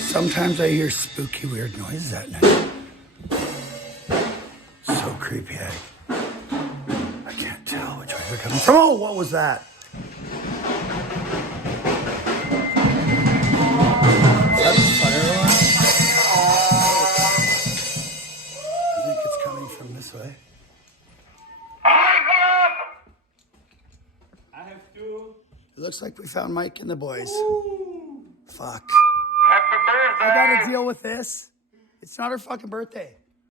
Sometimes I hear spooky, weird noises at night. So creepy. I can't tell which way they're coming from. Oh, what was that? Is that the fire alarm? I think it's coming from this way. I have two. It looks like we found Mike and the boys. Ooh. Fuck. Happy birthday! I gotta deal with this. It's not her fucking birthday.